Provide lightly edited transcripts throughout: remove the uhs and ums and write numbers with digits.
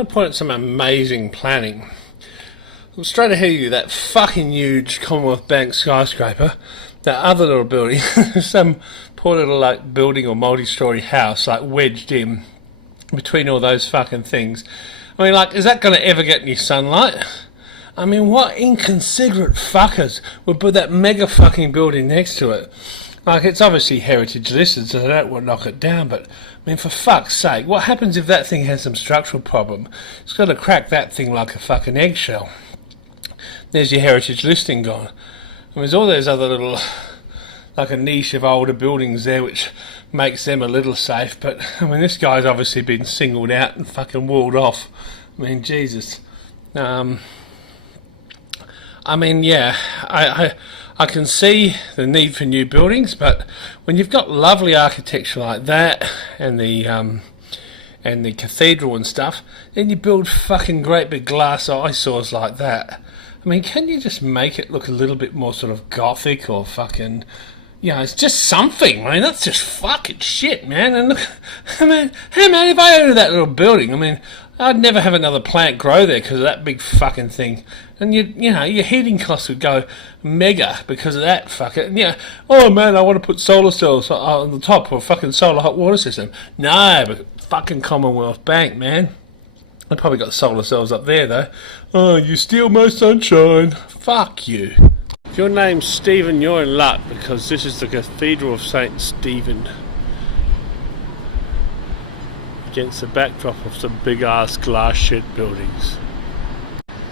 I point at some amazing planning. Straight ahead of you, that fucking huge Commonwealth Bank skyscraper, that other little building, some poor little like building or multi-storey house like wedged in between all those fucking things. I mean, like, is that going to ever get any sunlight? I mean, what inconsiderate fuckers would put that mega fucking building next to it? Like, it's obviously heritage listed, so they don't want to knock it down, but, I mean, for fuck's sake, what happens if that thing has some structural problem? It's got to crack that thing like a fucking eggshell. There's your heritage listing gone. I mean, there's all those other little, like a niche of older buildings there, which makes them a little safe, but, I mean, this guy's obviously been singled out and fucking walled off. I mean, Jesus. I mean, yeah, I can see the need for new buildings, but when you've got lovely architecture like that and the cathedral and stuff, then you build fucking great big glass eyesores like that. I mean, can you just make it look a little bit more sort of gothic or fucking, you know, it's just something. I mean, that's just fucking shit, man. And look, I mean, hey man, if I owned that little building, I mean, I'd never have another plant grow there because of that big fucking thing. And you know, your heating costs would go mega because of that fucking, yeah. Oh man, I want to put solar cells on the top of a fucking solar hot water system. No, but fucking Commonwealth Bank, man. They probably got solar cells up there though. Oh, you steal my sunshine. Fuck you. If your name's Stephen, you're in luck because this is the Cathedral of St. Stephen. Against the backdrop of some big ass glass shit buildings.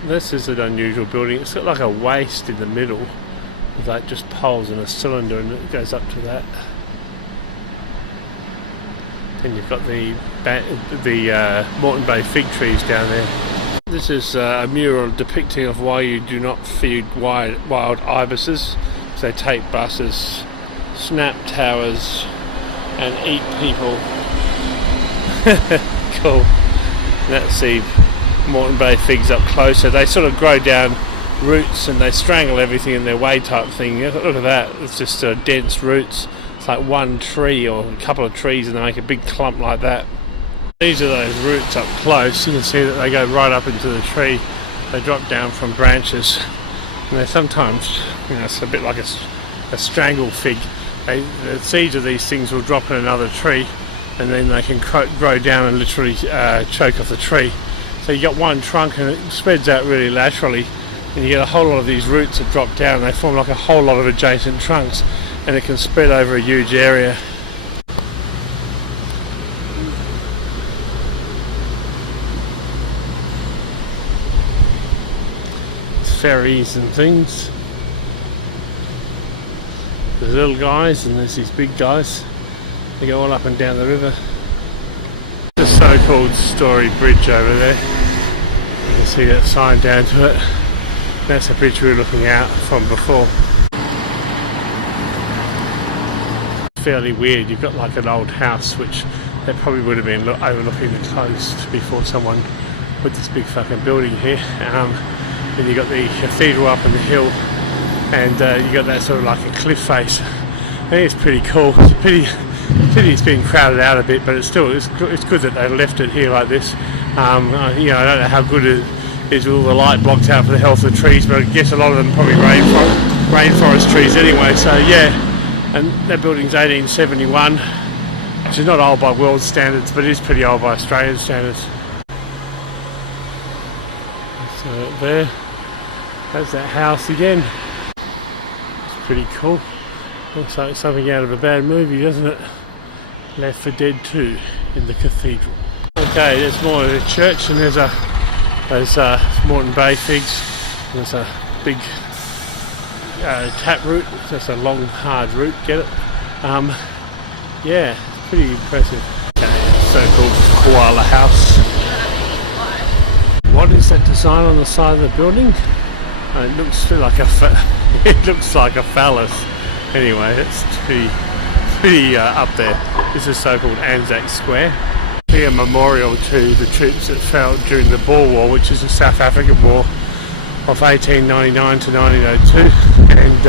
This is an unusual building. It's got like a waist in the middle with like just poles and a cylinder, and it goes up to that. Then you've got the Moreton Bay fig trees down there. This is a mural depicting of why you do not feed wild ibises. So they take buses, snap towers, and eat people. Cool. That's the Moreton Bay figs up closer. They sort of grow down roots and they strangle everything in their way type thing. Look at that. It's just dense roots. It's like one tree or a couple of trees and they make a big clump like that. These are those roots up close. You can see that they go right up into the tree. They drop down from branches. And they sometimes, you know, it's a bit like a strangle fig. The seeds of these things will drop in another tree, and then they can grow down and literally choke off the tree. So you got one trunk and it spreads out really laterally, and you get a whole lot of these roots that drop down. They form like a whole lot of adjacent trunks, and it can spread over a huge area. Ferries and things. There's little guys and there's these big guys. They go all up and down the river. The so-called Story Bridge over there. You can see that sign down to it. That's the bridge we were looking out from before. Fairly weird. You've got like an old house which they probably would have been overlooking the coast before someone put this big fucking building here. Then you got the cathedral up on the hill, and you got that sort of like a cliff face. I think it's pretty cool. It's a pity it's been crowded out a bit, but it's good that they left it here like this. You know, I don't know how good it is with all the light blocked out for the health of the trees, but I guess a lot of them probably rainforest trees anyway. So yeah, and that building's 1871, which is not old by world standards, but it is pretty old by Australian standards. So there. That's that house again. It's pretty cool. Looks like something out of a bad movie, doesn't it? Left for Dead 2 in the cathedral. Okay, there's more of the church, and there's Moreton Bay figs. There's a big tap root. That's a long, hard root. Get it? Yeah, it's pretty impressive. Okay, so-called koala house. What is that design on the side of the building? It looks like a phallus. Anyway, it's pretty up there. This is so-called Anzac Square. Here a memorial to the troops that fell during the Boer War, which is the South African War of 1899 to 1902, and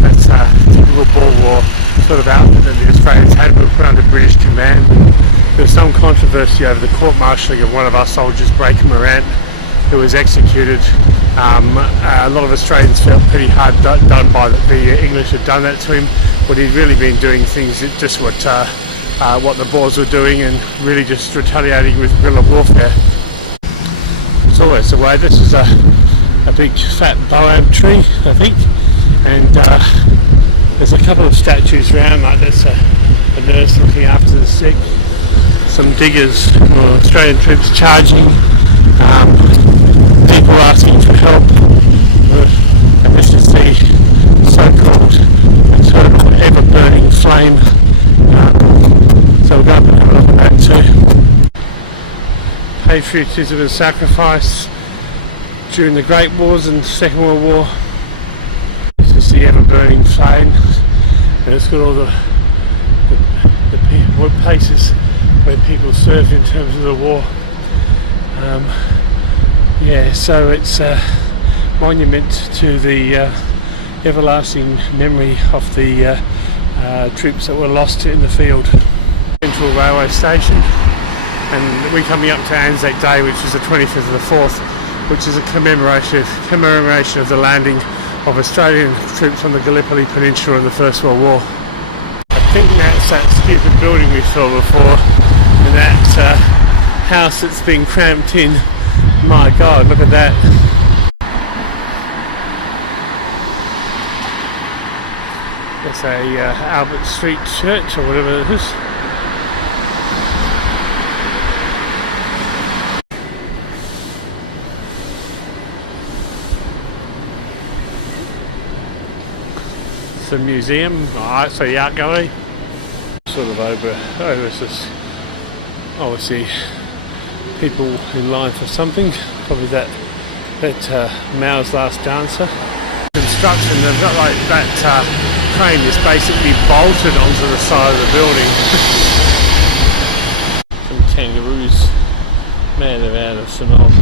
that's a typical Boer War sort of outfit that the Australians had. We were put under British command. There's some controversy over the court-martialling of one of our soldiers, Breaker Morant, who was executed. A lot of Australians felt pretty hard done by the English had done that to him, but he'd really been doing things just what the Boers were doing, and really just retaliating with guerrilla warfare. It's always the way. This is a big fat boam tree, I think, and there's a couple of statues around, like there's a nurse looking after the sick, some diggers or Australian troops charging, people asking for help, and this is the so-called eternal ever-burning flame, so we'll go up and have a look at that too. Patriotism and sacrifice during the Great Wars and Second World War. This is the ever-burning flame, and it's got all the places where people served in terms of the war. So it's a monument to the everlasting memory of the troops that were lost in the field. Central Railway Station, and we're coming up to Anzac Day, which is the 25th of the 4th, which is a commemoration of the landing of Australian troops on the Gallipoli Peninsula in the First World War. I think that's that stupid building we saw before, and that house that's been cramped in. My God, look at that. That's a Albert Street Church or whatever it is. It's a museum, it's a art gallery. Sort of over this, obviously people in line for something, probably that Mao's Last Dancer. Construction, they've got like that crane is basically bolted onto the side of the building. Some kangaroos, man, they're out of some old